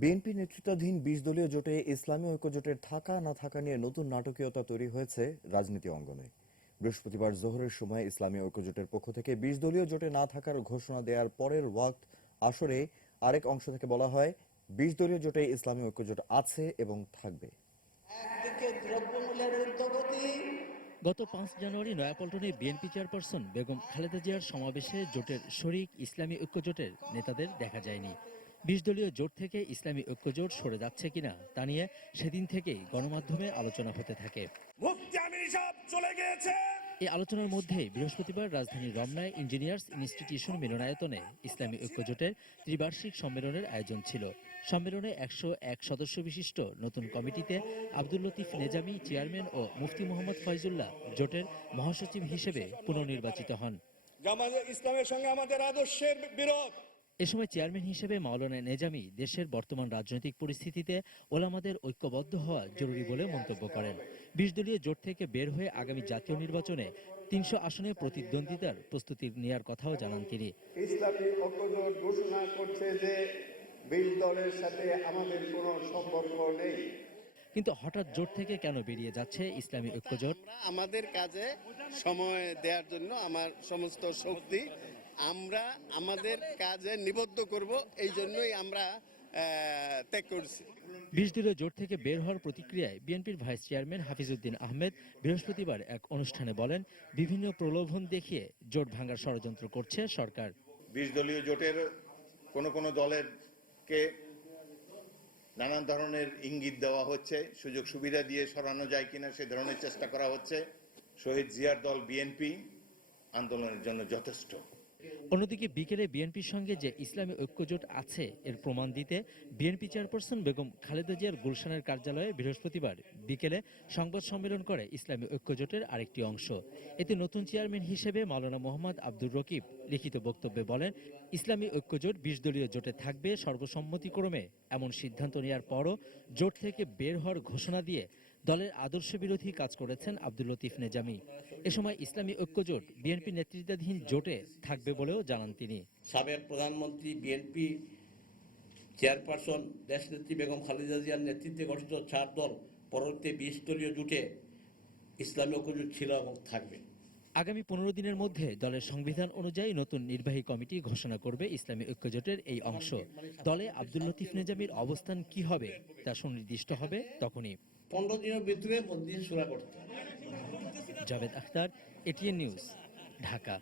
BNP নেতৃত্বাধীন বিশ দলীয় জোটে ইসলামী ঐক্যজোটের থাকা না থাকা নিয়ে নতুন নাটকীয়তা তৈরি হয়েছে রাজনীতি অঙ্গনে। বৃহস্পতিবার জোহরের সময় ইসলামী ঐক্যজোটের পক্ষ থেকে বিশ দলীয় জোটে না থাকার ঘোষণা দেওয়ার পরের ওয়াক্ত আসরে আরেক অংশ থেকে বলা হয় বিশ দলীয় জোটে ইসলামী ঐক্যজোট আছে এবং থাকবে। একদিকে দ্রব্যমূল্যের ঊর্ধ্বগতি গত পাঁচ জানুয়ারি নয়াপল্টনে বিএনপি চেয়ারপারসন বেগম খালেদা জিয়ার সমাবেশে জোটের শরিক ইসলামী ঐক্যজোটের নেতাদের দেখা যায়নি। বিশ দলীয় জোট থেকে ইসলামী ঐক্যজোট সরে যাচ্ছে কিনা তা নিয়ে সেদিন থেকেই গণমাধ্যমে আলোচনা হতে থাকে। চলে গিয়েছে। এই আলোচনার মধ্যে বৃহস্পতিবার রাজধানীর রমনায় ইঞ্জিনিয়ার্স ইনস্টিটিউশন মিলনায়তনে ইসলামী ঐক্যজোটের ত্রিবার্ষিক সম্মেলনের আয়োজন ছিল। সম্মেলনে একশো এক সদস্য বিশিষ্ট নতুন কমিটিতে আব্দুল লতিফ নেজামি চেয়ারম্যান ও মুফতি মোহাম্মদ ফয়জুল্লাহ জোটের মহাসচিব হিসেবে পুনর্নির্বাচিত হন। ইসলামের সঙ্গে আমাদের আদর্শের বিরোধ। এ সময় চেয়ারম্যান হিসেবে মাওলানা নেজামি দেশের বর্তমান রাজনৈতিক পরিস্থিতিতে ওলামাদের ঐক্যবদ্ধ হওয়া জরুরি বলে মন্তব্য করেন। বিশ দলীয় জোট থেকে বের হয়ে আগামী জাতীয় নির্বাচনে তিনশো আসনে প্রতিদ্বন্দ্বিতার প্রস্তুতি নেয়ার কথাও জানান তিনি। ইসলামী ঐক্যজোট ঘোষণা করছে যে বিল দলের সাথে আমাদের কোনো সম্পর্ক নেই। কিন্তু হঠাৎ জোট থেকে কেন বেরিয়ে যাচ্ছে ইসলামী ঐক্যজোট? আমরা আমাদের কাজে সময় দেওয়ার জন্য আমার সমস্ত শক্তি আমরা আমাদের কাজে নিবদ্ধ করব এই জন্যই আমরা ত্যাগ করছি। বিশ দলীয় জোট থেকে বের হওয়ার প্রতিক্রিয়ায় বিএনপির ভাইস চেয়ারম্যান হাফিজউদ্দিন আহমেদ বৃহস্পতিবার এক অনুষ্ঠানে বলেন বিভিন্ন প্রলোভন দেখিয়ে জোট ভাঙার ষড়যন্ত্র করছে সরকার। বিশ দলীয় জোটের কোন কোন দলের কে নানান ধরনের ইঙ্গিত দেওয়া হচ্ছে সুযোগ সুবিধা দিয়ে সরানো যায় কিনা সে ধরনের চেষ্টা করা হচ্ছে। শহীদ জিয়ার দল বিএনপি আন্দোলনের জন্য যথেষ্ট। অন্যদিকে বিকেলে বিএনপির সঙ্গে যে ইসলামী ঐক্যজোট আছে, এর প্রমাণ দিতে বিএনপি চেয়ারপারসন বেগম খালেদা জিয়ার গুলশানের কার্যালয়ে বৃহস্পতিবার বিকেলে সংবাদ সম্মেলন করে ইসলামী ঐক্যজোটের আরেকটি অংশ। এতে নতুন চেয়ারম্যান হিসেবে মাওলানা মোহাম্মদ আব্দুর রকিব লিখিত বক্তব্যে বলেন, ইসলামী ঐক্যজোট বিশ দলীয় জোটে থাকবে সর্বসম্মতিক্রমে এমন সিদ্ধান্ত নেওয়ার পরও জোট থেকে বের হওয়ার ঘোষণা দিয়ে দলের আদর্শ বিরোধী কাজ করেছেন আব্দুল লতিফ নেজামি। এ সময় ইসলামী ঐক্যজোট বিএনপি নেতৃত্বাধীন জোটে থাকবে বলেও জানান তিনি। সাবেক প্রধানমন্ত্রী বিএনপি চেয়ারপারসন দেশ দেশনেত্রী বেগম খালেদা জিয়ার নেতৃত্বে গঠিত চার দল পরবর্তী বিস্তরীয় জুটে ইসলামী ঐক্যজোট ছিল এবং থাকবে। আগামী পনেরো দিনের মধ্যে দলের সংবিধান অনুযায়ী নতুন নির্বাহী কমিটি ঘোষণা করবে ইসলামী ঐক্যজোটের এই অংশ। দলে আব্দুল লতিফ নেজামির অবস্থান কি হবে তা সুনির্দিষ্ট হবে তখনই। পনেরো দিনের ভিতরে। Javed Akhtar ATN news Dhaka.